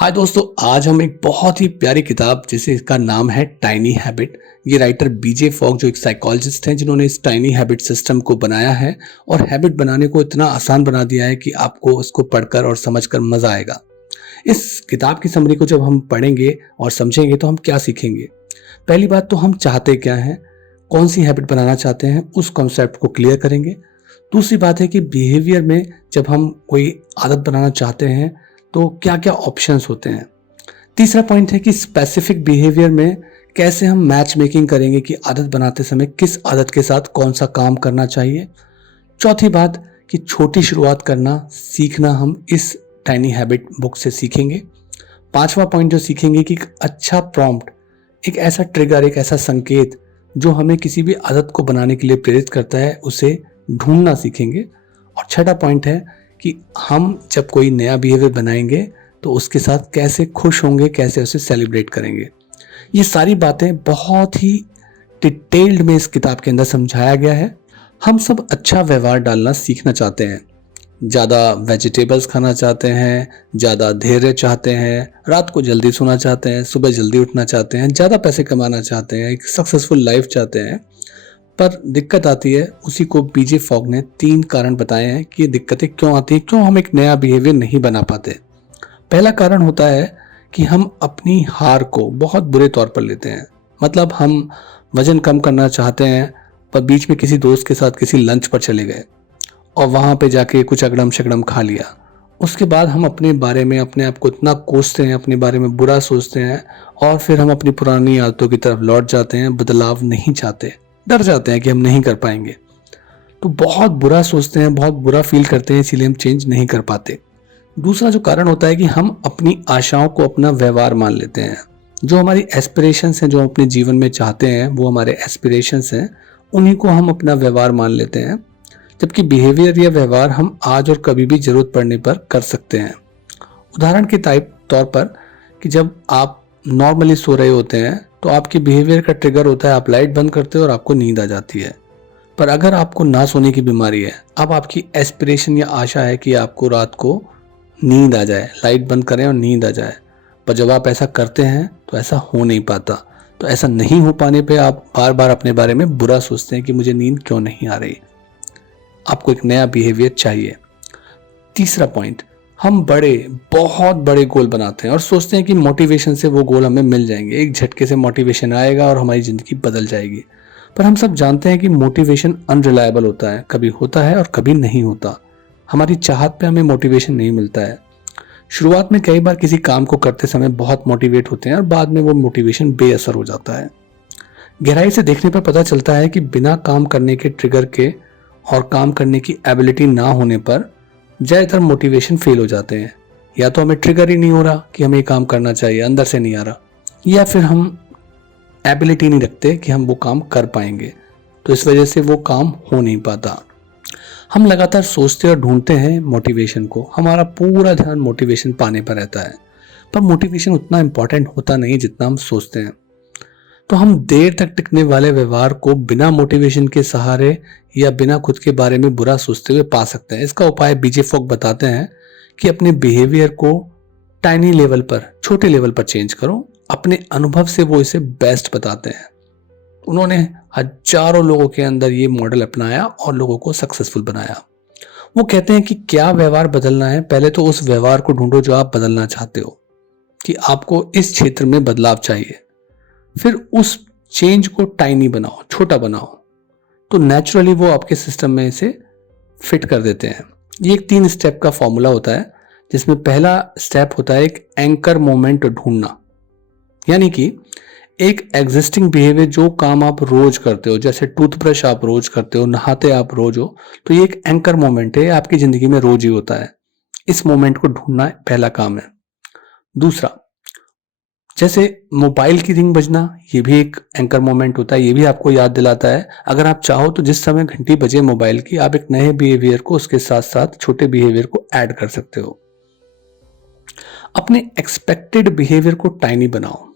हाय दोस्तों, आज हम एक बहुत ही प्यारी किताब जिसे इसका नाम है टाइनी हैबिट। ये राइटर बीजे फॉग जो एक साइकोलॉजिस्ट हैं जिन्होंने इस टाइनी हैबिट सिस्टम को बनाया है और हैबिट बनाने को इतना आसान बना दिया है कि आपको इसको पढ़कर और समझकर मजा आएगा। इस किताब की समरी को जब हम पढ़ेंगे और समझेंगे तो हम क्या सीखेंगे। पहली बात तो हम चाहते क्या हैं, कौन सी हैबिट बनाना चाहते हैं, उस कॉन्सेप्ट को क्लियर करेंगे। दूसरी बात है कि बिहेवियर में जब हम कोई आदत बनाना चाहते हैं तो क्या क्या ऑप्शंस होते हैं। तीसरा पॉइंट है कि स्पेसिफिक बिहेवियर में कैसे हम मैच मेकिंग करेंगे कि आदत बनाते समय किस आदत के साथ कौन सा काम करना चाहिए। चौथी बात कि छोटी शुरुआत करना सीखना हम इस टाइनी हैबिट बुक से सीखेंगे। पांचवा पॉइंट जो सीखेंगे कि एक अच्छा प्रॉम्प्ट, एक ऐसा ट्रिगर, एक ऐसा संकेत जो हमें किसी भी आदत को बनाने के लिए प्रेरित करता है, उसे ढूंढना सीखेंगे। और छठा पॉइंट है कि हम जब कोई नया बिहेवियर बनाएंगे तो उसके साथ कैसे खुश होंगे, कैसे उसे सेलिब्रेट करेंगे। ये सारी बातें बहुत ही डिटेल्ड में इस किताब के अंदर समझाया गया है। हम सब अच्छा व्यवहार डालना सीखना चाहते हैं, ज़्यादा वेजिटेबल्स खाना चाहते हैं, ज़्यादा धैर्य चाहते हैं, रात को जल्दी सोना चाहते हैं, सुबह जल्दी उठना चाहते हैं, ज़्यादा पैसे कमाना चाहते हैं, एक सक्सेसफुल लाइफ चाहते हैं। पर दिक्कत आती है, उसी को बीजे फॉग ने 3 कारण बताए हैं कि ये दिक्कतें क्यों आती हैं, क्यों हम एक नया बिहेवियर नहीं बना पाते। पहला कारण होता है कि हम अपनी हार को बहुत बुरे तौर पर लेते हैं। मतलब हम वजन कम करना चाहते हैं पर बीच में किसी दोस्त के साथ किसी लंच पर चले गए और वहाँ पे जाके कुछ अगड़म शगड़म खा लिया। उसके बाद हम अपने बारे में अपने आप को इतना कोसते हैं, अपने बारे में बुरा सोचते हैं और फिर हम अपनी पुरानी आदतों की तरफ लौट जाते हैं, बदलाव नहीं चाहते, डर जाते हैं कि हम नहीं कर पाएंगे। तो बहुत बुरा सोचते हैं, बहुत बुरा फील करते हैं, इसीलिए हम चेंज नहीं कर पाते। दूसरा जो कारण होता है कि हम अपनी आशाओं को अपना व्यवहार मान लेते हैं। जो हमारी एस्पिरेशंस हैं, जो हम अपने जीवन में चाहते हैं, वो हमारे एस्पिरेशंस हैं, उन्हीं को हम अपना व्यवहार मान लेते हैं। जबकि बिहेवियर या व्यवहार हम आज और कभी भी जरूरत पड़ने पर कर सकते हैं। उदाहरण के तौर पर कि जब आप नॉर्मली सो रहे होते हैं तो आपके बिहेवियर का ट्रिगर होता है, आप लाइट बंद करते हो और आपको नींद आ जाती है। पर अगर आपको ना सोने की बीमारी है, अब आपकी एस्पिरेशन या आशा है कि आपको रात को नींद आ जाए, लाइट बंद करें और नींद आ जाए। पर जब आप ऐसा करते हैं तो ऐसा हो नहीं पाता। तो ऐसा नहीं हो पाने पे आप बार बार अपने बारे में बुरा सोचते हैं कि मुझे नींद क्यों नहीं आ रही। आपको एक नया बिहेवियर चाहिए। तीसरा पॉइंट, हम बहुत बड़े गोल बनाते हैं और सोचते हैं कि मोटिवेशन से वो गोल हमें मिल जाएंगे, एक झटके से मोटिवेशन आएगा और हमारी ज़िंदगी बदल जाएगी। पर हम सब जानते हैं कि मोटिवेशन अनरिलायबल होता है, कभी होता है और कभी नहीं होता। हमारी चाहत पे हमें मोटिवेशन नहीं मिलता है। शुरुआत में कई बार किसी काम को करते समय बहुत मोटिवेट होते हैं और बाद में वो मोटिवेशन बेअसर हो जाता है। गहराई से देखने पर पता चलता है कि बिना काम करने के ट्रिगर के और काम करने की एबिलिटी ना होने पर ज़्यादातर मोटिवेशन फेल हो जाते हैं। या तो हमें ट्रिगर ही नहीं हो रहा कि हमें ये काम करना चाहिए, अंदर से नहीं आ रहा, या फिर हम एबिलिटी नहीं रखते कि हम वो काम कर पाएंगे, तो इस वजह से वो काम हो नहीं पाता। हम लगातार सोचते और ढूंढते हैं मोटिवेशन को, हमारा पूरा ध्यान मोटिवेशन पाने पर रहता है। पर मोटिवेशन उतना इम्पॉर्टेंट होता नहीं जितना हम सोचते हैं। तो हम देर तक टिकने वाले व्यवहार को बिना मोटिवेशन के सहारे या बिना खुद के बारे में बुरा सोचते हुए पा सकते हैं। इसका उपाय बीजे फॉग बताते हैं कि अपने बिहेवियर को टाइनी लेवल पर, छोटे लेवल पर चेंज करो। अपने अनुभव से वो इसे बेस्ट बताते हैं। उन्होंने हजारों लोगों के अंदर ये मॉडल अपनाया और लोगों को सक्सेसफुल बनाया। वो कहते हैं कि क्या व्यवहार बदलना है, पहले तो उस व्यवहार को ढूंढो जो आप बदलना चाहते हो, कि आपको इस क्षेत्र में बदलाव चाहिए। फिर उस चेंज को टाइनी बनाओ, छोटा बनाओ, तो नेचुरली वो आपके सिस्टम में इसे फिट कर देते हैं। ये एक 3 स्टेप का फॉर्मूला होता है, जिसमें पहला स्टेप होता है एक एंकर मोमेंट ढूंढना। यानी कि एक एग्जिस्टिंग बिहेवियर, जो काम आप रोज करते हो, जैसे टूथब्रश आप रोज करते हो, नहाते आप रोज हो, तो ये एक एंकर मोमेंट है, आपकी जिंदगी में रोज ही होता है। इस मोमेंट को ढूंढना पहला काम है। दूसरा, जैसे मोबाइल की रिंग बजना, ये भी एक एंकर मोमेंट होता है, ये भी आपको याद दिलाता है। अगर आप चाहो तो जिस समय घंटी बजे मोबाइल की, आप एक नए बिहेवियर को उसके साथ साथ छोटे बिहेवियर को ऐड कर सकते हो। अपने एक्सपेक्टेड बिहेवियर को टाइनी बनाओ।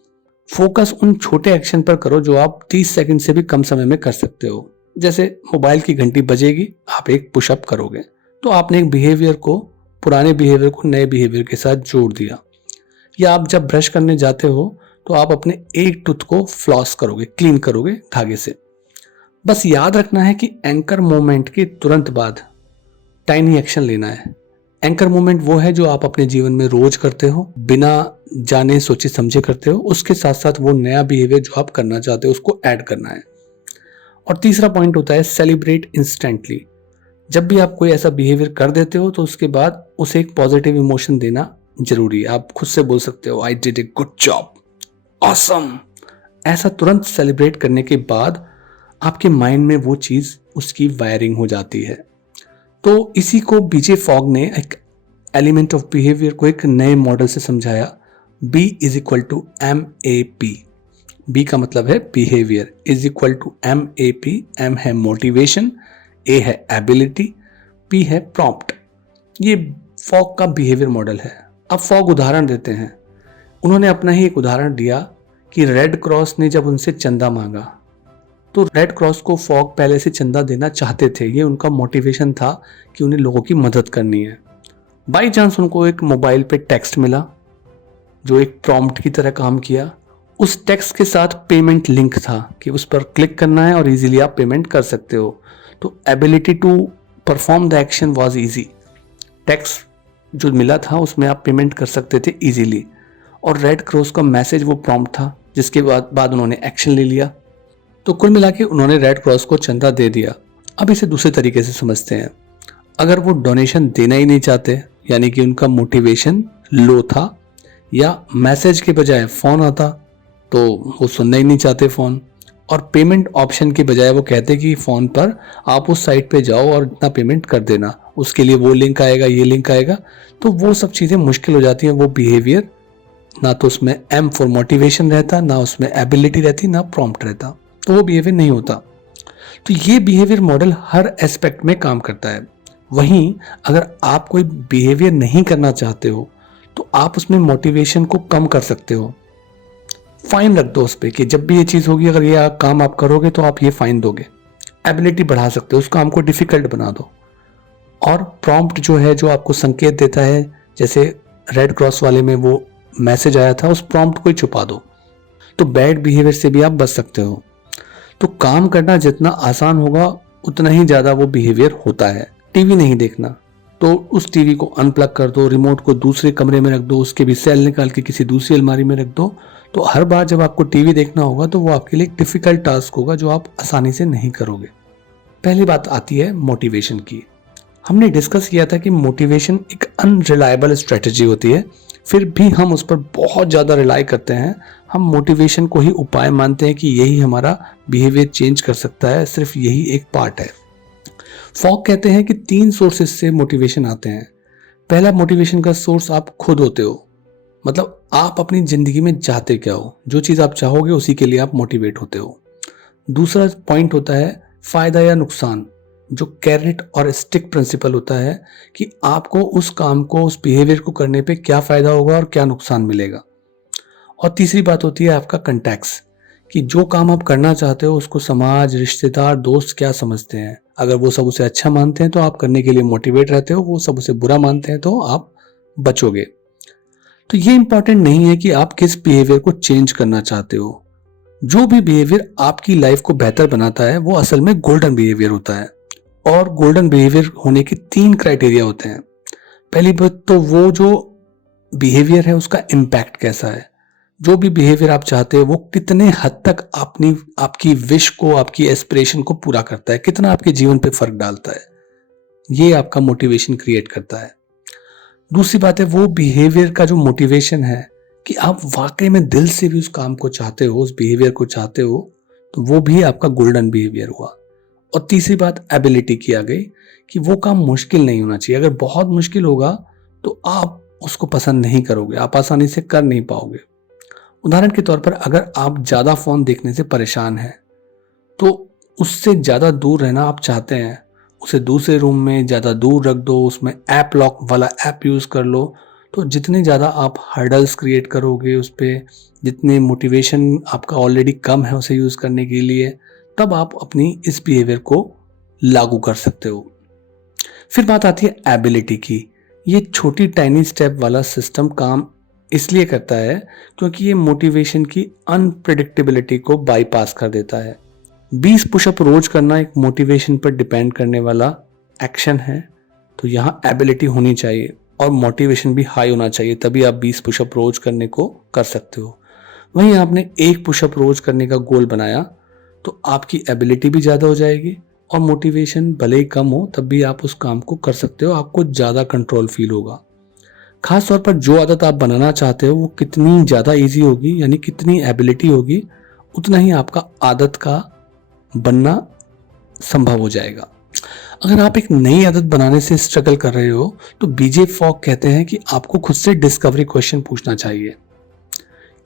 फोकस उन छोटे एक्शन पर करो जो आप 30 सेकंड से भी कम समय में कर सकते हो। जैसे मोबाइल की घंटी बजेगी, आप एक पुशअप करोगे, तो आपने एक बिहेवियर को, पुराने बिहेवियर को नए बिहेवियर के साथ जोड़ दिया। या आप जब ब्रश करने जाते हो तो आप अपने एक टूथ को फ्लॉस करोगे, क्लीन करोगे धागे से। बस याद रखना है कि एंकर मोमेंट के तुरंत बाद टाइनी एक्शन लेना है। एंकर मोमेंट वो है जो आप अपने जीवन में रोज करते हो, बिना जाने सोचे समझे करते हो। उसके साथ साथ वो नया बिहेवियर जो आप करना चाहते हो उसको ऐड करना है। और तीसरा पॉइंट होता है सेलिब्रेट इंस्टेंटली। जब भी आप कोई ऐसा बिहेवियर कर देते हो तो उसके बाद उसे एक पॉजिटिव इमोशन देना जरूरी है। आप खुद से बोल सकते हो I did a good job, awesome. ऐसा तुरंत सेलिब्रेट करने के बाद आपके माइंड में वो चीज, उसकी वायरिंग हो जाती है। तो इसी को बीजे फॉग ने एक एलिमेंट ऑफ बिहेवियर को एक नए मॉडल से समझाया। B is equal to MAP। B का मतलब है behaviour, is equal to MAP। M है मोटिवेशन, A है एबिलिटी, P है प्रॉम्प्ट। ये फॉग का बिहेवियर मॉडल है। अब फॉग उदाहरण देते हैं। उन्होंने अपना ही एक उदाहरण दिया कि रेड क्रॉस ने जब उनसे चंदा मांगा तो रेड क्रॉस को फॉग पहले से चंदा देना चाहते थे। ये उनका मोटिवेशन था कि उन्हें लोगों की मदद करनी है। बाई चांस उनको एक मोबाइल पे टेक्स्ट मिला जो एक प्रॉम्प्ट की तरह काम किया। उस टेक्स्ट के साथ पेमेंट लिंक था कि उस पर क्लिक करना है और इजीली आप पेमेंट कर सकते हो। तो ability to perform the action was easy. Text जो मिला था उसमें आप पेमेंट कर सकते थे इजीली, और रेड क्रॉस का मैसेज वो प्रॉम्प्ट था जिसके बाद उन्होंने एक्शन ले लिया। तो कुल मिला के उन्होंने रेड क्रॉस को चंदा दे दिया। अब इसे दूसरे तरीके से समझते हैं। अगर वो डोनेशन देना ही नहीं चाहते, यानी कि उनका मोटिवेशन लो था, या मैसेज के बजाय फोन आता तो वो सुनना ही नहीं चाहते फोन, और पेमेंट ऑप्शन के बजाय वो कहते कि फोन पर आप उस साइट पे जाओ और इतना पेमेंट कर देना, उसके लिए वो लिंक आएगा, ये लिंक आएगा, तो वो सब चीज़ें मुश्किल हो जाती हैं। वो बिहेवियर ना तो उसमें M फॉर मोटिवेशन रहता, ना उसमें एबिलिटी रहती, ना प्रॉम्प्ट रहता, तो वो बिहेवियर नहीं होता। तो ये बिहेवियर मॉडल हर एस्पेक्ट में काम करता है। वहीं अगर आप कोई बिहेवियर नहीं करना चाहते हो तो आप उसमें मोटिवेशन को कम कर सकते हो। फाइन रख दो उस पर कि जब भी ये चीज़ होगी, अगर ये काम आप करोगे तो आप ये फाइन दोगे। एबिलिटी बढ़ा सकते हो, उस काम को डिफिकल्ट बना दो। और प्रॉम्प्ट जो है, जो आपको संकेत देता है, जैसे रेड क्रॉस वाले में वो मैसेज आया था, उस प्रॉम्प्ट को ही छुपा दो। तो बैड बिहेवियर से भी आप बच सकते हो। तो काम करना जितना आसान होगा उतना ही ज़्यादा वो बिहेवियर होता है। टीवी नहीं देखना तो उस टीवी को अनप्लग कर दो, रिमोट को दूसरे कमरे में रख दो, उसके भी सेल निकाल के किसी दूसरी अलमारी में रख दो। तो हर बार जब आपको टीवी देखना होगा तो वो आपके लिए एक डिफिकल्ट टास्क होगा जो आप आसानी से नहीं करोगे। पहली बात आती है मोटिवेशन की। हमने डिस्कस किया था कि मोटिवेशन एक अनरिलायबल स्ट्रेटजी होती है, फिर भी हम उस पर बहुत ज़्यादा रिलाई करते हैं। हम मोटिवेशन को ही उपाय मानते हैं कि यही हमारा बिहेवियर चेंज कर सकता है, सिर्फ यही एक पार्ट है। फॉग कहते हैं कि 3 सोर्सेस से मोटिवेशन आते हैं। पहला मोटिवेशन का सोर्स आप खुद होते हो, मतलब आप अपनी जिंदगी में चाहते क्या हो, जो चीज़ आप चाहोगे उसी के लिए आप मोटिवेट होते हो। दूसरा पॉइंट होता है फायदा या नुकसान, जो कैरेट और स्टिक प्रिंसिपल होता है कि आपको उस काम को, उस बिहेवियर को करने पे क्या फायदा होगा और क्या नुकसान मिलेगा। और तीसरी बात होती है आपका कंटेक्स्ट, कि जो काम आप करना चाहते हो उसको समाज, रिश्तेदार, दोस्त क्या समझते हैं। अगर वो सब उसे अच्छा मानते हैं तो आप करने के लिए मोटिवेट रहते हो, वो सब उसे बुरा मानते हैं तो आप बचोगे। तो ये इंपॉर्टेंट नहीं है कि आप किस बिहेवियर को चेंज करना चाहते हो। जो भी बिहेवियर आपकी लाइफ को बेहतर बनाता है वो असल में गोल्डन बिहेवियर होता है। और गोल्डन बिहेवियर होने के 3 क्राइटेरिया होते हैं। पहली बात तो वो जो बिहेवियर है उसका इम्पैक्ट कैसा है। जो भी बिहेवियर आप चाहते हो वो कितने हद तक आपकी विश को, आपकी एस्पिरेशन को पूरा करता है, कितना आपके जीवन पे फर्क डालता है, ये आपका मोटिवेशन क्रिएट करता है। दूसरी बात है वो बिहेवियर का जो मोटिवेशन है कि आप वाकई में दिल से भी उस काम को चाहते हो, उस बिहेवियर को चाहते हो, तो वो भी आपका गोल्डन बिहेवियर हुआ। और तीसरी बात एबिलिटी की आ गई कि वो काम मुश्किल नहीं होना चाहिए। अगर बहुत मुश्किल होगा तो आप उसको पसंद नहीं करोगे, आप आसानी से कर नहीं पाओगे। उदाहरण के तौर पर अगर आप ज़्यादा फ़ोन देखने से परेशान हैं तो उससे ज़्यादा दूर रहना आप चाहते हैं, उसे दूसरे रूम में ज़्यादा दूर रख दो, उसमें ऐप लॉक वाला ऐप यूज़ कर लो। तो जितने ज़्यादा आप हर्डल्स क्रिएट करोगे उस पर, जितने मोटिवेशन आपका ऑलरेडी कम है उसे यूज़ करने के लिए, तब आप अपनी इस बिहेवियर को लागू कर सकते हो। फिर बात आती है एबिलिटी की। ये छोटी टाइनी स्टेप वाला सिस्टम काम इसलिए करता है क्योंकि ये मोटिवेशन की अनप्रेडिक्टेबिलिटी को बाईपास कर देता है। 20 पुशअप रोज करना एक मोटिवेशन पर डिपेंड करने वाला एक्शन है, तो यहाँ एबिलिटी होनी चाहिए और मोटिवेशन भी हाई होना चाहिए, तभी आप 20 पुशअप रोज करने को कर सकते हो। वहीं आपने एक पुशअप रोज करने का गोल बनाया तो आपकी एबिलिटी भी ज़्यादा हो जाएगी और मोटिवेशन भले ही कम हो तब भी आप उस काम को कर सकते हो, आपको ज़्यादा कंट्रोल फील होगा। खास तौर पर जो आदत आप बनाना चाहते हो वो कितनी ज़्यादा इजी होगी, यानी कितनी एबिलिटी होगी, उतना ही आपका आदत का बनना संभव हो जाएगा। अगर आप एक नई आदत बनाने से स्ट्रगल कर रहे हो तो बीजे फॉग कहते हैं कि आपको खुद से डिस्कवरी क्वेश्चन पूछना चाहिए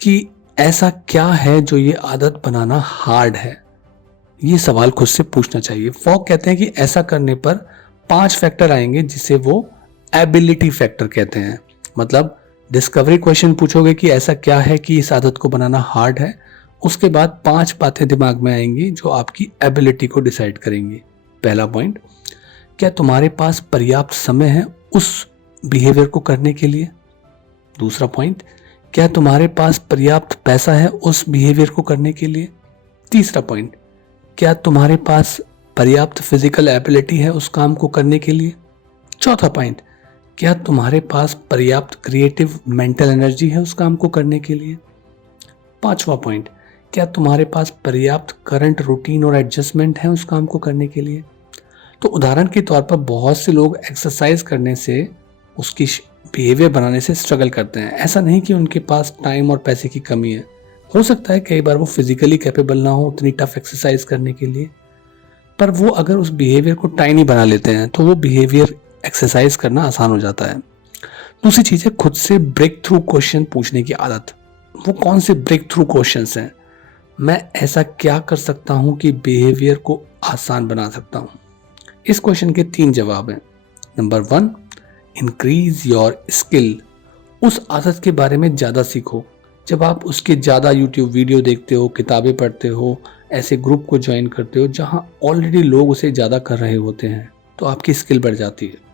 कि ऐसा क्या है जो ये आदत बनाना हार्ड है। ये सवाल खुद से पूछना चाहिए। फॉग कहते हैं कि ऐसा करने पर 5 फैक्टर आएंगे जिसे वो एबिलिटी फैक्टर कहते हैं। मतलब डिस्कवरी क्वेश्चन पूछोगे कि ऐसा क्या है कि इस आदत को बनाना हार्ड है, उसके बाद 5 बातें दिमाग में आएंगी जो आपकी एबिलिटी को डिसाइड करेंगी। पहला पॉइंट, क्या तुम्हारे पास पर्याप्त समय है उस बिहेवियर को करने के लिए। दूसरा पॉइंट, क्या तुम्हारे पास पर्याप्त पैसा है उस बिहेवियर को करने के लिए। तीसरा पॉइंट, क्या तुम्हारे पास पर्याप्त फिजिकल एबिलिटी है उस काम को करने के लिए। चौथा पॉइंट, क्या तुम्हारे पास पर्याप्त क्रिएटिव मेंटल एनर्जी है उस काम को करने के लिए। पांचवा पॉइंट, क्या तुम्हारे पास पर्याप्त करंट रूटीन और एडजस्टमेंट है उस काम को करने के लिए। तो उदाहरण के तौर पर बहुत से लोग एक्सरसाइज करने से, उसकी बिहेवियर बनाने से स्ट्रगल करते हैं। ऐसा नहीं कि उनके पास टाइम और पैसे की कमी है, हो सकता है कई बार वो फिजिकली कैपेबल ना हो उतनी टफ एक्सरसाइज करने के लिए, पर वो अगर उस बिहेवियर को टाइनी बना लेते हैं तो वो बिहेवियर एक्सरसाइज करना आसान हो जाता है। दूसरी चीज है खुद से ब्रेक थ्रू क्वेश्चन पूछने की आदत। वो कौन से ब्रेक थ्रू क्वेश्चंस हैं। मैं ऐसा क्या कर सकता हूं कि बिहेवियर को आसान बना सकता हूं। इस क्वेश्चन के 3 जवाब हैं। Number 1, increase your skill. उस आदत के बारे में ज़्यादा सीखो। जब आप उसके ज़्यादा यूट्यूब वीडियो देखते हो, किताबें पढ़ते हो, ऐसे ग्रुप को ज्वाइन करते हो जहां ऑलरेडी लोग उसे ज़्यादा कर रहे होते हैं, तो आपकी स्किल बढ़ जाती है।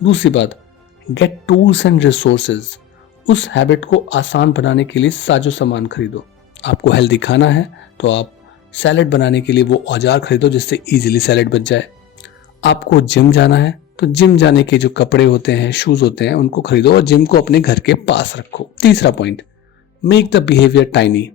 दूसरी बात, गेट टूल्स एंड रिसोर्सेज। उस हैबिट को आसान बनाने के लिए साजो सामान खरीदो। आपको हेल्दी खाना है तो आप सैलेड बनाने के लिए वो औजार खरीदो जिससे इजीली सैलेड बच जाए। आपको जिम जाना है तो जिम जाने के जो कपड़े होते हैं, शूज होते हैं, उनको खरीदो और जिम को अपने घर के पास रखो। तीसरा point, make the behaviour tiny.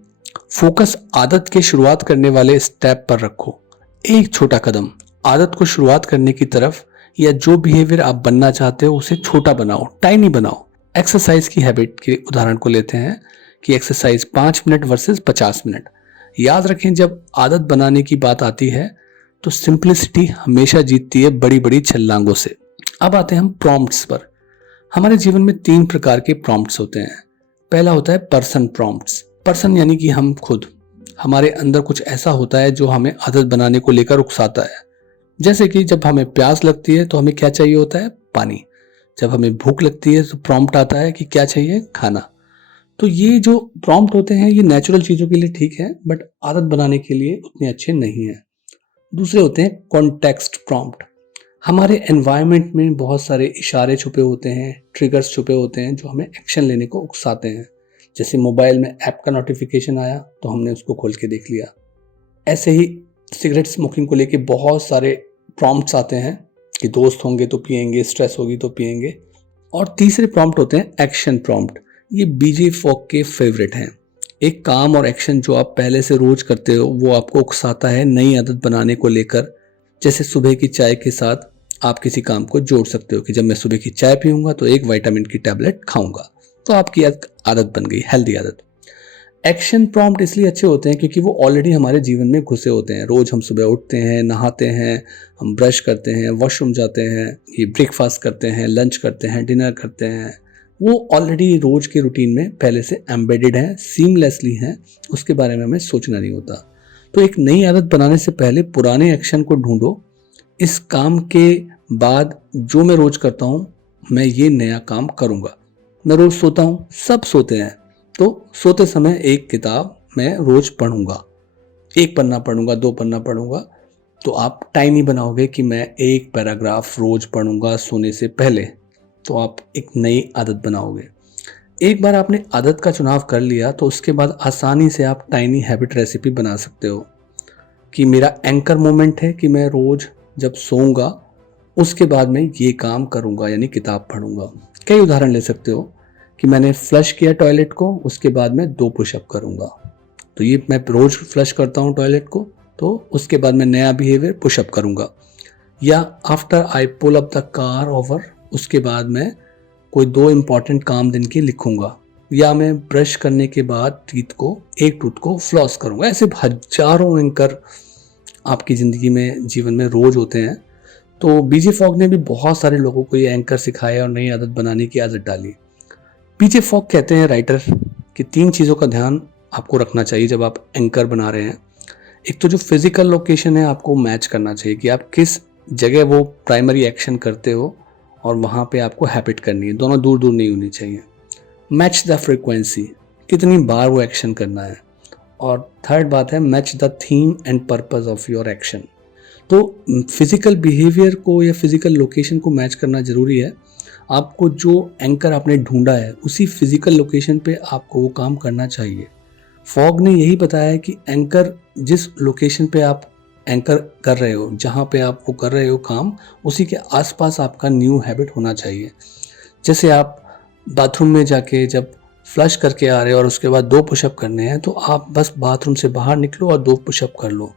Focus आदत के शुरुआत करने वाले स्टेप पर रखो। एक छोटा कदम आदत को शुरुआत करने की तरफ, या जो बिहेवियर आप बनना चाहते हो उसे छोटा बनाओ, टाइनी बनाओ। एक्सरसाइज की हैबिट के उदाहरण को लेते हैं कि एक्सरसाइज 5 मिनट वर्सेस 50 मिनट। याद रखें, जब आदत बनाने की बात आती है तो सिंप्लिसिटी हमेशा जीतती है बड़ी बड़ी छलांगों से। अब आते हैं हम प्रॉम्प्ट्स पर। हमारे जीवन में 3 प्रकार के प्रॉम्प्ट्स होते हैं। पहला होता है पर्सन प्रॉम्प्ट्स। पर्सन यानी कि हम खुद, हमारे अंदर कुछ ऐसा होता है जो हमें आदत बनाने को लेकर उकसाता है। जैसे कि जब हमें प्यास लगती है तो हमें क्या चाहिए होता है, पानी। जब हमें भूख लगती है तो प्रॉम्प्ट आता है कि क्या चाहिए, खाना। तो ये जो प्रॉम्प्ट होते हैं ये नेचुरल चीजों के लिए ठीक है, बट आदत बनाने के लिए उतने अच्छे नहीं है। दूसरे होते हैं कॉन्टेक्स्ट प्रॉम्प्ट। हमारे एनवायरनमेंट में बहुत सारे इशारे छुपे होते हैं, ट्रिगर्स छुपे होते हैं जो हमें एक्शन लेने को उकसाते हैं। जैसे मोबाइल में ऐप का नोटिफिकेशन आया तो हमने उसको खोल के देख लिया। ऐसे ही सिगरेट स्मोकिंग को लेके बहुत सारे प्रॉम्प्ट्स आते हैं कि दोस्त होंगे तो पिएंगे, स्ट्रेस होगी तो पिएंगे। और तीसरे प्रॉम्प्ट होते हैं एक्शन प्रॉम्प्ट। ये बीजे फॉग के फेवरेट हैं। एक काम और एक्शन जो आप पहले से रोज करते हो वो आपको उकसाता है नई आदत बनाने को लेकर। जैसे सुबह की चाय के साथ आप किसी काम को जोड़ सकते हो कि जब मैं सुबह की चाय पीऊंगा तो एक विटामिन की टैबलेट खाऊंगा, तो आपकी आदत बन गई, हेल्दी आदत। एक्शन प्रॉम्प्ट इसलिए अच्छे होते हैं क्योंकि वो ऑलरेडी हमारे जीवन में घुसे होते हैं। रोज हम सुबह उठते हैं, नहाते हैं, हम ब्रश करते हैं, वॉशरूम जाते हैं, ये ब्रेकफास्ट करते हैं, लंच करते हैं, डिनर करते हैं। वो ऑलरेडी रोज के रूटीन में पहले से एम्बेडेड है, सीमलेसली है, उसके बारे में हमें सोचना नहीं होता। तो एक नई आदत बनाने से पहले पुराने एक्शन को ढूंढो। इस काम के बाद जो मैं रोज करता हूँ, मैं ये नया काम करूँगा। मैं रोज सोता हूँ, सब सोते हैं, तो सोते समय एक किताब मैं रोज पढ़ूंगा, 1 पन्ना पढ़ूंगा, 2 पन्ना पढ़ूंगा। तो आप टाइनी बनाओगे कि मैं 1 पैराग्राफ रोज पढ़ूंगा सोने से पहले, तो आप एक नई आदत बनाओगे। एक बार आपने आदत का चुनाव कर लिया तो उसके बाद आसानी से आप टाइनी हैबिट रेसिपी बना सकते हो कि मेरा एंकर मोमेंट है कि मैं रोज जब सोऊंगा उसके बाद मैं ये काम करूंगा, यानी किताब पढ़ूंगा। कई उदाहरण ले सकते हो कि मैंने फ्लश किया टॉयलेट को, उसके बाद मैं 2 पुशअप करूंगा। तो ये मैं रोज फ्लश करता हूँ टॉयलेट को, तो उसके बाद मैं नया बिहेवियर पुशअप करूंगा। या after I pull up the car over, उसके बाद मैं कोई 2 इंपॉर्टेंट काम दिन के लिखूंगा। या मैं ब्रश करने के बाद एक टूथ को फ्लॉस करूंगा। ऐसे हजारों एंकर आपकी ज़िंदगी में, जीवन में रोज होते हैं। तो बीजे फॉग ने भी बहुत सारे लोगों को ये एंकर सिखाया और नई आदत बनाने की आदत डाली। बीजे फॉग कहते हैं राइटर कि 3 चीज़ों का ध्यान आपको रखना चाहिए जब आप एंकर बना रहे हैं। एक तो जो फिजिकल लोकेशन है आपको मैच करना चाहिए कि आप किस जगह वो प्राइमरी एक्शन करते हो और वहाँ पे आपको हैबिट करनी है। दोनों दूर दूर नहीं होनी चाहिए। मैच द फ्रिक्वेंसी, कितनी बार वो एक्शन करना है। और थर्ड बात है match the theme and purpose of your action. तो फिजिकल बिहेवियर को या फिजिकल लोकेशन को मैच करना ज़रूरी है। आपको जो एंकर आपने ढूंढा है उसी फिजिकल लोकेशन पे आपको वो काम करना चाहिए। फॉग ने यही बताया है कि एंकर जिस लोकेशन पे आप एंकर कर रहे हो, जहाँ पे आप वो कर रहे हो काम, उसी के आसपास आपका न्यू हैबिट होना चाहिए। जैसे आप बाथरूम में जाके जब फ्लश करके आ रहे हो और उसके बाद 2 पुशअप करने हैं, तो आप बस बाथरूम से बाहर निकलो और 2 पुशअप कर लो।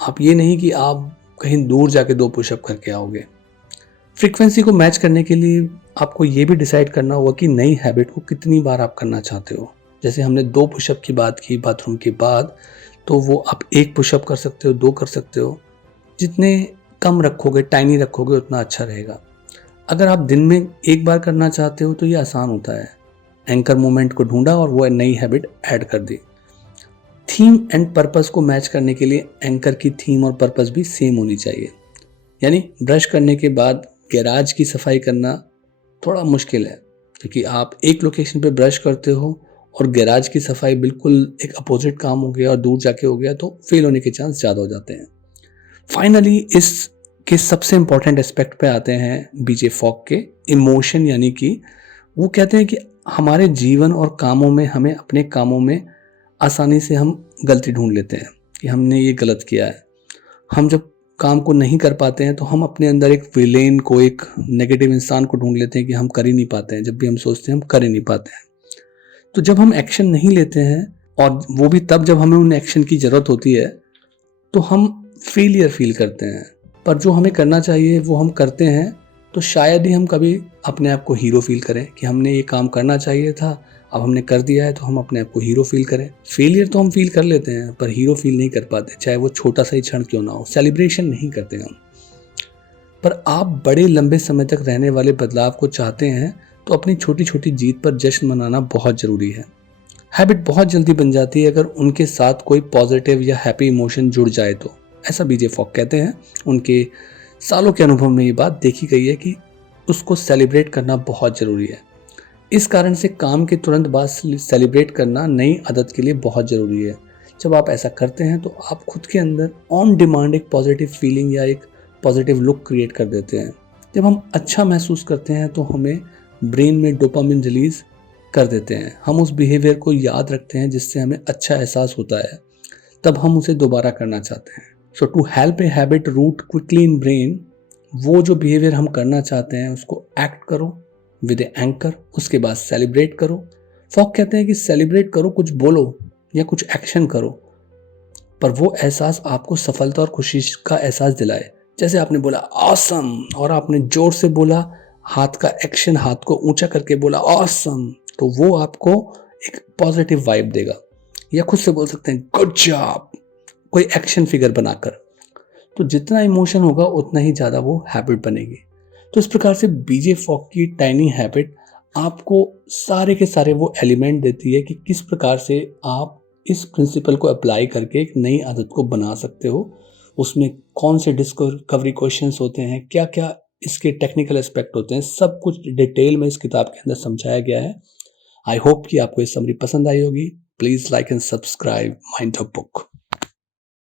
आप ये नहीं कि आप कहीं दूर जाके 2 पुशअप करके आओगे। फ्रीक्वेंसी को मैच करने के लिए आपको ये भी डिसाइड करना होगा कि नई हैबिट को कितनी बार आप करना चाहते हो। जैसे हमने 2 पुशअप की बात की बाथरूम के बाद, तो वो आप 1 पुशअप कर सकते हो, 2 कर सकते हो। जितने कम रखोगे, टाइनी रखोगे, उतना अच्छा रहेगा। अगर आप दिन में 1 बार करना चाहते हो तो ये आसान होता है। एंकर मोमेंट को ढूंढा और वो नई हैबिट ऐड कर दी। थीम एंड पर्पस को मैच करने के लिए एंकर की थीम और पर्पस भी सेम होनी चाहिए। यानी ब्रश करने के बाद गैराज की सफाई करना थोड़ा मुश्किल है, क्योंकि आप एक लोकेशन पे ब्रश करते हो और गैराज की सफाई बिल्कुल एक अपोजिट काम हो गया और दूर जाके हो गया, तो फेल होने के चांस ज़्यादा हो जाते हैं। फाइनली इसके सबसे इंपॉर्टेंट एस्पेक्ट पे आते हैं बीजे फॉग के, इमोशन। यानी कि वो कहते हैं कि हमारे जीवन और कामों में, हमें अपने कामों में आसानी से हम गलती ढूंढ लेते हैं कि हमने ये गलत किया है। हम जब काम को नहीं कर पाते हैं तो हम अपने अंदर एक विलेन को, एक नेगेटिव इंसान को ढूंढ लेते हैं कि हम कर ही नहीं पाते हैं। जब भी हम सोचते हैं हम कर ही नहीं पाते हैं। तो जब हम एक्शन नहीं लेते हैं, और वो भी तब जब हमें उन एक्शन की ज़रूरत होती है, तो हम फेलियर फील करते हैं। पर जो हमें करना चाहिए वो हम करते हैं, तो शायद ही हम कभी अपने आप को हीरो फील करें कि हमने ये काम करना चाहिए था, अब हमने कर दिया है, तो हम अपने आप को हीरो फील करें। फेलियर तो हम फील कर लेते हैं पर हीरो फील नहीं कर पाते, चाहे वो छोटा सा ही क्षण क्यों ना हो। सेलिब्रेशन नहीं करते हम। पर आप बड़े लंबे समय तक रहने वाले बदलाव को चाहते हैं तो अपनी छोटी छोटी जीत पर जश्न मनाना बहुत ज़रूरी है। हैबिट बहुत जल्दी बन जाती है अगर उनके साथ कोई पॉजिटिव या हैप्पी इमोशन जुड़ जाए तो। ऐसा बीजे फॉग कहते हैं। उनके सालों के अनुभव में ये बात देखी गई है कि उसको सेलिब्रेट करना बहुत ज़रूरी है। इस कारण से काम के तुरंत बाद सेलिब्रेट करना नई आदत के लिए बहुत ज़रूरी है। जब आप ऐसा करते हैं तो आप खुद के अंदर ऑन डिमांड एक पॉजिटिव फीलिंग या एक पॉजिटिव लुक क्रिएट कर देते हैं। जब हम अच्छा महसूस करते हैं तो हमें ब्रेन में डोपामिन रिलीज कर देते हैं। हम उस बिहेवियर को याद रखते हैं जिससे हमें अच्छा एहसास होता है, तब हम उसे दोबारा करना चाहते हैं। So to help a habit root quickly in brain, वो जो बिहेवियर हम करना चाहते हैं उसको एक्ट करो विद ए एंकर, उसके बाद सेलिब्रेट करो। फॉग कहते हैं कि सेलिब्रेट करो, कुछ बोलो या कुछ एक्शन करो, पर वो एहसास आपको सफलता और खुशी का एहसास दिलाए। जैसे आपने बोला ऑसम, और आपने जोर से बोला, हाथ का एक्शन, हाथ को ऊंचा करके बोला ऑसम, तो वो आपको एक पॉजिटिव वाइब देगा। या खुद से बोल सकते हैं गुड जॉब, कोई एक्शन फिगर बनाकर। तो जितना इमोशन होगा उतना ही ज़्यादा वो हैबिट बनेगी। तो इस प्रकार से बीजे फॉग की टाइनी हैबिट आपको सारे के सारे वो एलिमेंट देती है कि किस प्रकार से आप इस प्रिंसिपल को अप्लाई करके एक नई आदत को बना सकते हो। उसमें कौन से डिस्कवरी क्वेश्चंस होते हैं, क्या क्या इसके टेक्निकल एस्पेक्ट होते हैं, सब कुछ डिटेल में इस किताब के अंदर समझाया गया है। आई होप कि आपको ये समरी पसंद आई होगी। Please like and subscribe mind the book.